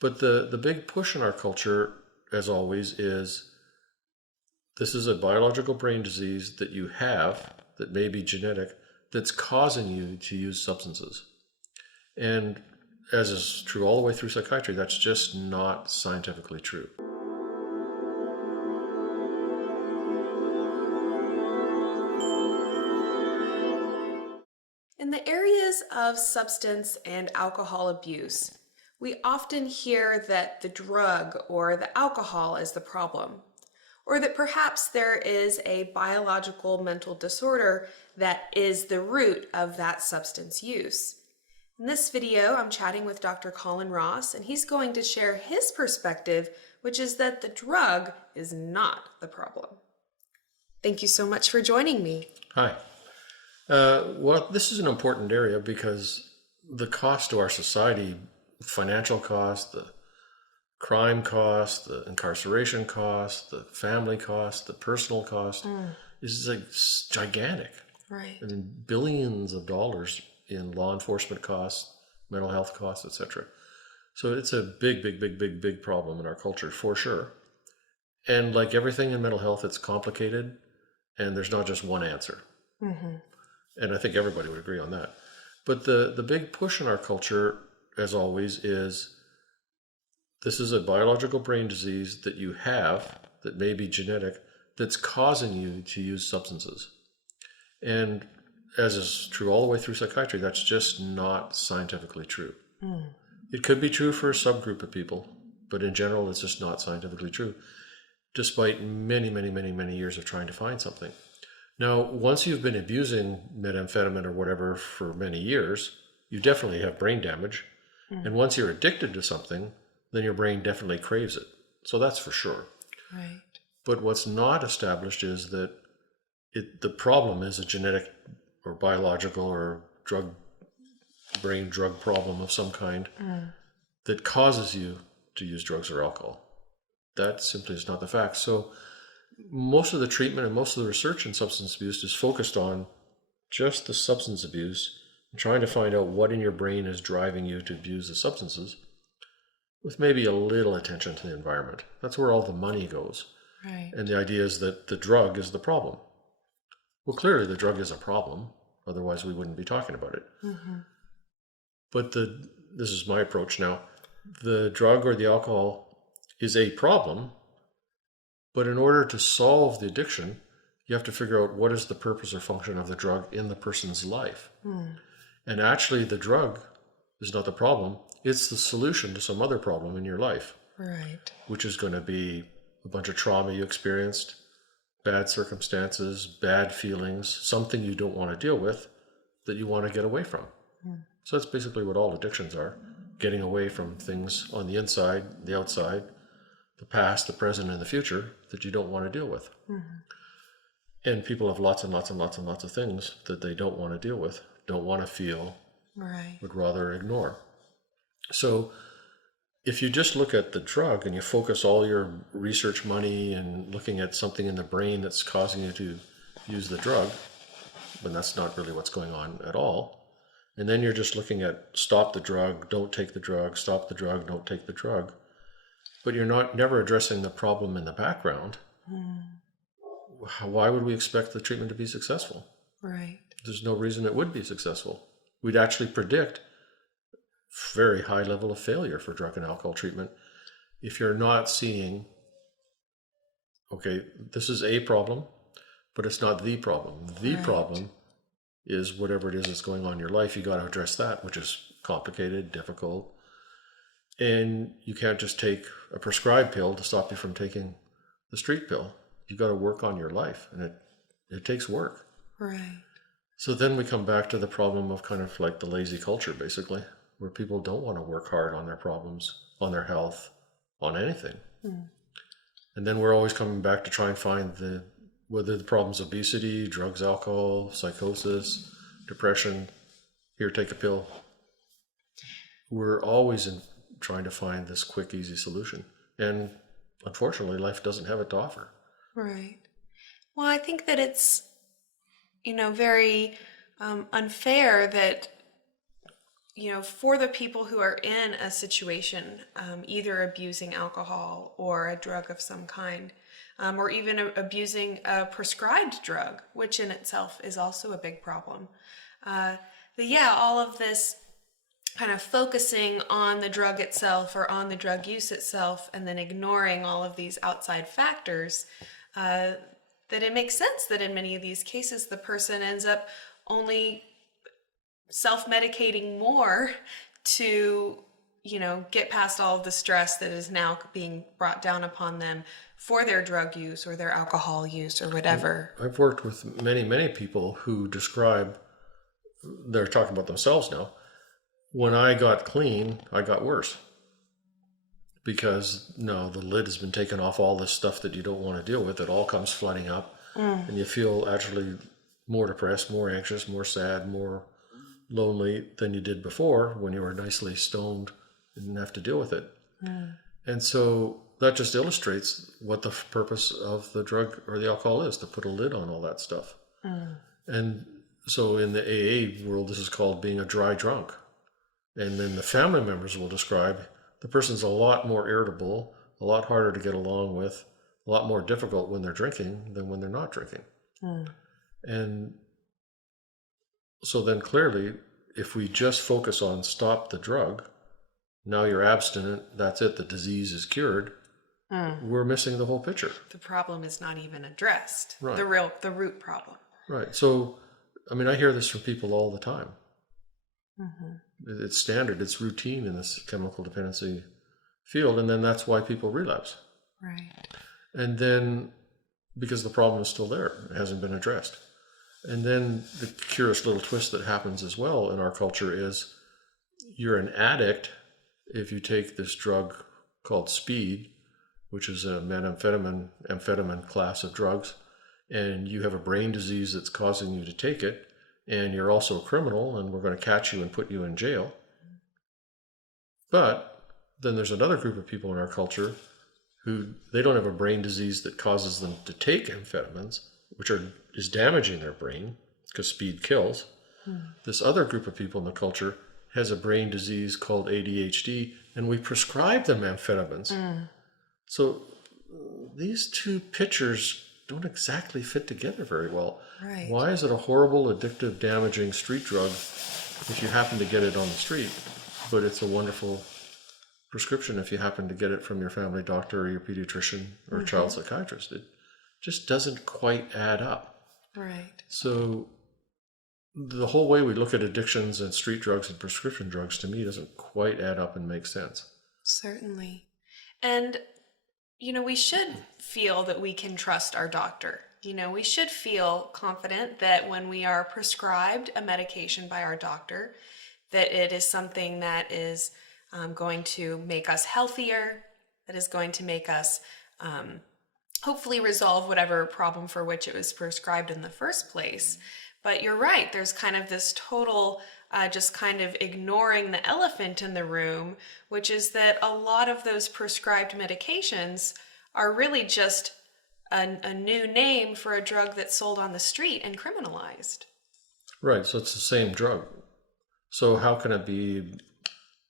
But the big push in our culture, as always, is this is a biological brain disease that you have that may be genetic that's causing you to use substances. And as is true all the way through psychiatry, that's just not scientifically true. In the areas of substance and alcohol abuse, we often hear that the drug or the alcohol is the problem, or that perhaps there is a biological mental disorder that is the root of that substance use. In this video, I'm chatting with Dr. Colin Ross, and he's going to share his perspective, which is that the drug is not the problem. Thank you so much for joining me. Hi. Well, this is an important area because the cost to our society, financial cost, the crime cost, the incarceration cost, the family cost, the personal cost is like gigantic. Right. I mean, billions of dollars in law enforcement costs, mental health costs, etc. So it's a big problem in our culture for sure. And like everything in mental health, it's complicated and there's not just one answer. Mm-hmm. And I think everybody would agree on that. But the big push in our culture, as always, is this is a biological brain disease that you have that may be genetic that's causing you to use substances. And as is true all the way through psychiatry, that's just not scientifically true. It could be true for a subgroup of people, but in general, it's just not scientifically true, despite many years of trying to find something. Now, once you've been abusing methamphetamine or whatever for many years, you definitely have brain damage. And once you're addicted to something, then your brain definitely craves it. So that's for sure. Right. But what's not established is that the problem is a genetic or biological or brain drug problem of some kind that causes you to use drugs or alcohol. That simply is not the fact. So most of the treatment and most of the research in substance abuse is focused on just the substance abuse and trying to find out what in your brain is driving you to abuse the substances, with maybe a little attention to the environment. That's where all the money goes. Right. And the idea is that the drug is the problem. Well, clearly the drug is a problem. Otherwise, we wouldn't be talking about it. Mm-hmm. But this is my approach now. The drug or the alcohol is a problem, but in order to solve the addiction, you have to figure out what is the purpose or function of the drug in the person's life. And actually, the drug is not the problem. It's the solution to some other problem in your life. Right. Which is going to be a bunch of trauma you experienced, bad circumstances, bad feelings, something you don't want to deal with that you want to get away from. So that's basically what all addictions are: getting away from things on the inside, the outside, the past, the present, and the future that you don't want to deal with. And people have lots and lots of things that they don't want to deal with, don't want to feel, Right. would rather ignore. So if you just look at the drug and you focus all your research money and looking at something in the brain that's causing you to use the drug, when that's not really what's going on at all, and then you're just looking at stop the drug, don't take the drug, stop the drug, don't take the drug, but you're never addressing the problem in the background, why would we expect the treatment to be successful? Right. There's no reason it would be successful. We'd actually predict very high level of failure for drug and alcohol treatment if you're not seeing, okay, this is a problem, but it's not the problem. The problem is whatever it is that's going on in your life. You got to address that, which is complicated, difficult. And you can't just take a prescribed pill to stop you from taking the street pill. You got to work on your life, and it takes work. Right. So then we come back to the problem of kind of like the lazy culture, basically, where people don't want to work hard on their problems, on their health, on anything. And then we're always coming back to try and find whether the problem's obesity, drugs, alcohol, psychosis, depression, here, take a pill. We're always trying to find this quick, easy solution. And unfortunately, life doesn't have it to offer. Right. Well, I think that it's, very unfair that, for the people who are in a situation, either abusing alcohol or a drug of some kind, or even abusing a prescribed drug, which in itself is also a big problem. But yeah, all of this kind of focusing on the drug itself or on the drug use itself and then ignoring all of these outside factors, that it makes sense that in many of these cases the person ends up only self-medicating more to get past all of the stress that is now being brought down upon them for their drug use or their alcohol use or whatever. I've worked with many people who describe, they're talking about themselves now, when I got clean, I got worse. Because the lid has been taken off all this stuff that you don't want to deal with. It all comes flooding up, and you feel actually more depressed, more anxious, more sad, more lonely than you did before when you were nicely stoned and didn't have to deal with it. And so that just illustrates what the purpose of the drug or the alcohol is, to put a lid on all that stuff. And so in the AA world, this is called being a dry drunk. And then the family members will describe the person's a lot more irritable, a lot harder to get along with, a lot more difficult when they're drinking than when they're not drinking. And so then clearly, if we just focus on stop the drug, now you're abstinent, that's it, the disease is cured, we're missing the whole picture. The problem is not even addressed. Right. The root problem. Right. So, I hear this from people all the time. It's standard, it's routine in this chemical dependency field, and then that's why people relapse. Right. And then, because the problem is still there, it hasn't been addressed. And then the curious little twist that happens as well in our culture is you're an addict if you take this drug called speed, which is a amphetamine class of drugs, and you have a brain disease that's causing you to take it, and you're also a criminal, and we're going to catch you and put you in jail. But then there's another group of people in our culture who they don't have a brain disease that causes them to take amphetamines, which is damaging their brain because speed kills. This other group of people in the culture has a brain disease called ADHD, and we prescribe them amphetamines. So these two pictures don't exactly fit together very well. Right. Why is it a horrible, addictive, damaging street drug if you happen to get it on the street, but it's a wonderful prescription if you happen to get it from your family doctor or your pediatrician or child psychiatrist? It just doesn't quite add up. Right. So the whole way we look at addictions and street drugs and prescription drugs, to me, doesn't quite add up and make sense. Certainly. And we should feel that we can trust our doctor. We should feel confident that when we are prescribed a medication by our doctor, that it is something that is going to make us healthier, that is going to make us hopefully resolve whatever problem for which it was prescribed in the first place. But you're right, there's kind of this total just kind of ignoring the elephant in the room, which is that a lot of those prescribed medications are really just a new name for a drug that's sold on the street and criminalized. Right, so it's the same drug. So how can it be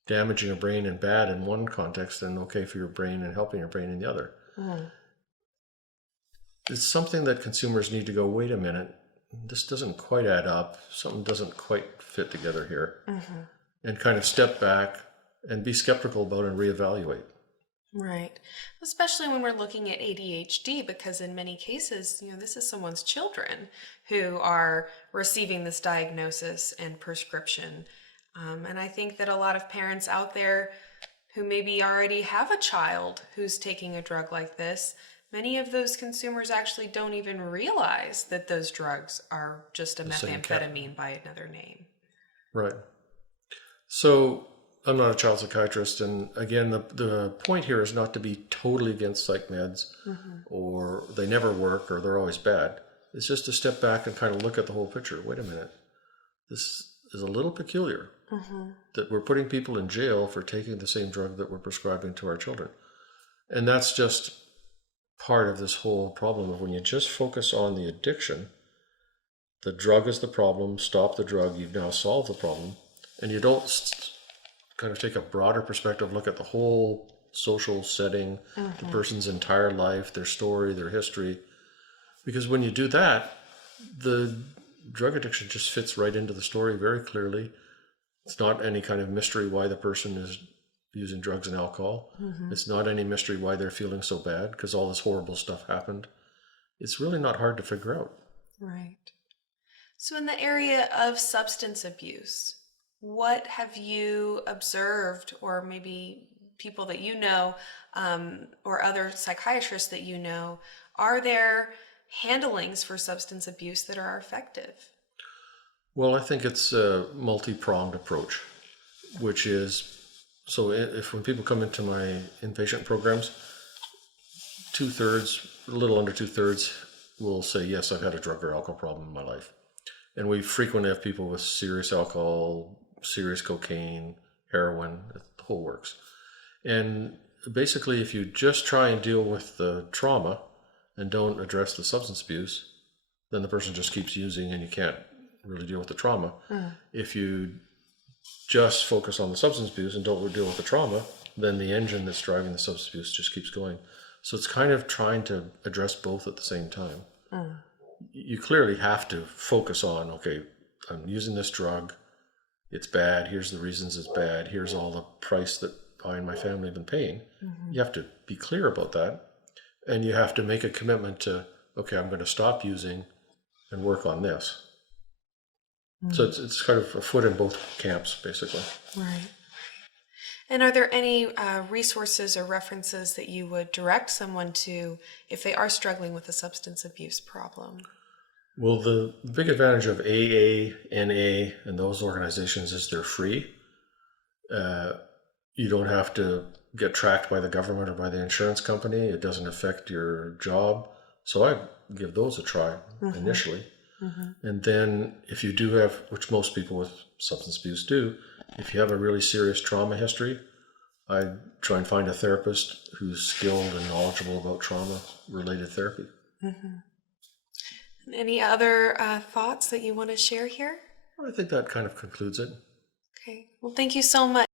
damaging a brain and bad in one context and okay for your brain and helping your brain in the other? It's something that consumers need to go, wait a minute, this doesn't quite add up. Something doesn't quite fit together here. And kind of step back and be skeptical about it and reevaluate. Right. Especially when we're looking at ADHD, because in many cases, this is someone's children who are receiving this diagnosis and prescription. And I think that a lot of parents out there who maybe already have a child who's taking a drug like this, many of those consumers actually don't even realize that those drugs are just a methamphetamine by another name. Right. So I'm not a child psychiatrist, and again, the point here is not to be totally against psych meds, or they never work, or they're always bad. It's just to step back and kind of look at the whole picture. Wait a minute, this is a little peculiar, that we're putting people in jail for taking the same drug that we're prescribing to our children. And that's just part of this whole problem of when you just focus on the addiction, the drug is the problem, stop the drug, you've now solved the problem. and you don't kind of take a broader perspective, look at the whole social setting, the person's entire life, their story, their history. Because when you do that, the drug addiction just fits right into the story very clearly. It's not any kind of mystery why the person is using drugs and alcohol. It's not any mystery why they're feeling so bad because all this horrible stuff happened. It's really not hard to figure out. Right. So, in the area of substance abuse, what have you observed, or maybe people that you know, or other psychiatrists that you know? Are there handlings for substance abuse that are effective? Well, I think it's a multi-pronged approach, which is so if when people come into my inpatient programs, 2/3, a little under 2/3, will say, yes, I've had a drug or alcohol problem in my life. And we frequently have people with serious alcohol, serious cocaine, heroin, the whole works. And basically, if you just try and deal with the trauma and don't address the substance abuse, then the person just keeps using and you can't really deal with the trauma. If you just focus on the substance abuse and don't deal with the trauma, then the engine that's driving the substance abuse just keeps going. So it's kind of trying to address both at the same time. You clearly have to focus on, okay, I'm using this drug, it's bad, here's the reasons it's bad, here's all the price that I and my family have been paying. You have to be clear about that. And you have to make a commitment to, okay, I'm going to stop using and work on this. So it's kind of a foot in both camps, basically. Right. And are there any resources or references that you would direct someone to if they are struggling with a substance abuse problem? Well, the big advantage of AA, NA, and those organizations is they're free. You don't have to get tracked by the government or by the insurance company. It doesn't affect your job. So I give those a try initially. And then if you do have, which most people with substance abuse do, if you have a really serious trauma history, I try and find a therapist who's skilled and knowledgeable about trauma-related therapy. Any other thoughts that you want to share here? I think that kind of concludes it. Okay. Well, thank you so much.